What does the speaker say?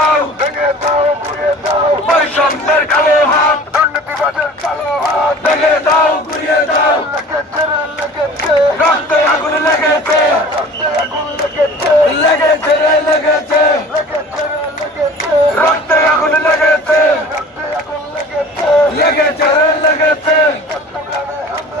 দাও ভেঙে দাও ঘুরিয়ে দাও। বৈষম্যের কালো হাত দুর্নীতিবাদের কালো হাত। ভেঙে দাও ঘুরিয়ে দাও। লেগেছে রে লেগেছে। রক্তে আগুন লেগেছে। রক্তে আগুন লেগেছে। লেগেছে রে লেগেছে। রক্তে আগুন লেগেছে। লেগেছে। রে লেগেছে। চট্টগ্রামে হামলা